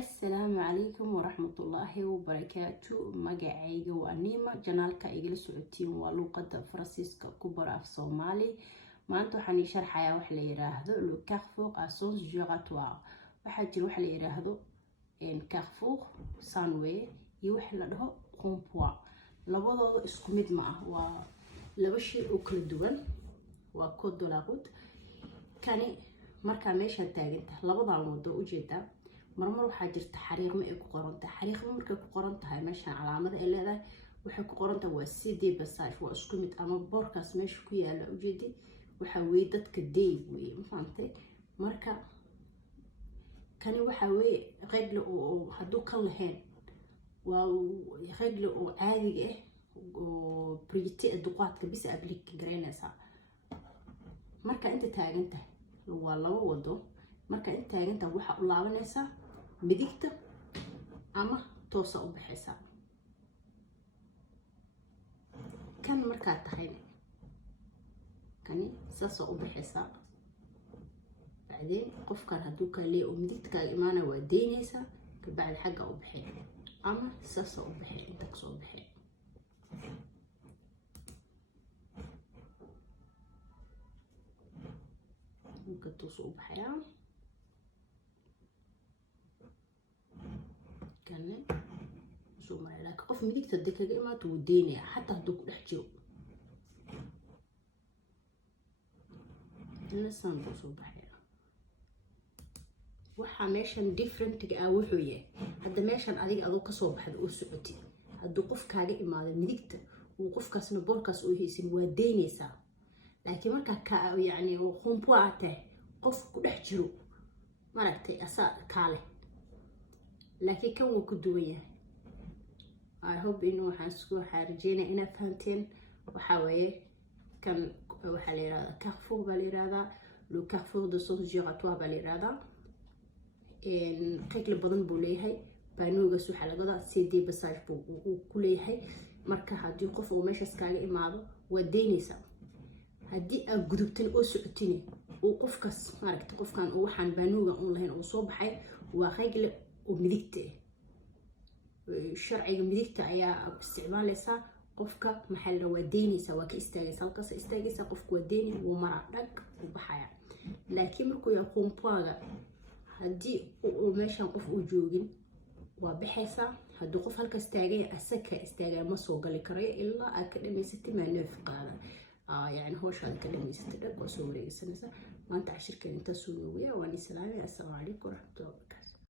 السلام عليكم ورحمة الله وبركاته. مقعيقة وأنيمة جنالك إيجل سعودين ولوقة فرانسيسكا كبرى في صومالي. ما أنتو حني شرحة وحلي يراهدو لو كارفوق أسونس جيغاتوار وحاجر وحلي يراهدو إن كارفوق سانوي يوحل له كومبوا لبضو اسكو مد معه ولبشي أكل دوان وكود دولاغود كاني marka meesha taaganta labada wado u jeeda marmar waxa jirta xariiqmo ay ku qoran tahay xariiqmo markay ku qoran tahay meesha calaamada ay leedahay waxa ku qoran tahay waa CD passage waa isku mid ama boorkaas meesha ku yaala u jeedi waxa weey dadka deey weey ma fahamtay marka kani waxa weey qayb oo haduu kan lahayn waa qayb oo caadi ah oo project duqaadka bis applic gareynaysa marka inta taagantahay waa laba wado marka inta taagantaa waxa u laabanaysa midigta ama toosa u baxaysa kan marka tahay kani saasoo u baxaysa bacdeen qofkan haduu ka leeyo oo midigta ka imaana waa deynaysa ka bacd xagga u baxay ama saasoo u baxay inta ka soo baxay كتوصو بحياة كان شو ما لك قف مديك تدك ما توديني حتى هدوك نحجو النسان توصو بحياة وحا ماشان ديفرنت وحوية هدا ماشان أديك أدوك كسو بحد أو سعودي هدو قف كاقي إمادا مديكتا وقف كاسنا بوركاس أو هيسين وديني سا لكن marka يعني qumbu aatay qof ku dhex jiro maragtay asa kaale laakiin kan uu ku duwan yahay I hope inuu waxaan isku xariijinay ina fahanteen waxa weeye kan waxa la yiraahdaa carrefour baa la yiraahdaa le carrefour de son giratoire baa la yiraahdaa qayb badan buu leeyahay baanoogaas waxa laga wadaa CD passage buu ku leeyahay marka hadii qof uu meeshaas kaaga imaado waa deynaysa haddii aad gudubtan oo socotini oo qofkaas maaragtay qofkan oo waxaan baanuuga on lahayn oo soo baxay waa qaygle oo midigta sharciga midigta ayaa isticmaalaysa qofka maxay la wadeynaysa waa ka istaagaysa halkaas istaagaysa qofku wadeeni uu mara dhag u baxaya laakiin markuu yaa qumpuaga haddii uu meeshan qof uu joogin waa baxaysa haddii qof halkaas taagay asaka istaagay ma soo gali karayo ilaa aad ka dhamaysatay maanoof qaada يعني هوش هذا كلام يستدق وسوري سنة ما أنت عشر كلمة تسوني ويا وأنا سلامي السلام عليكم ورحمة الله وبركاته.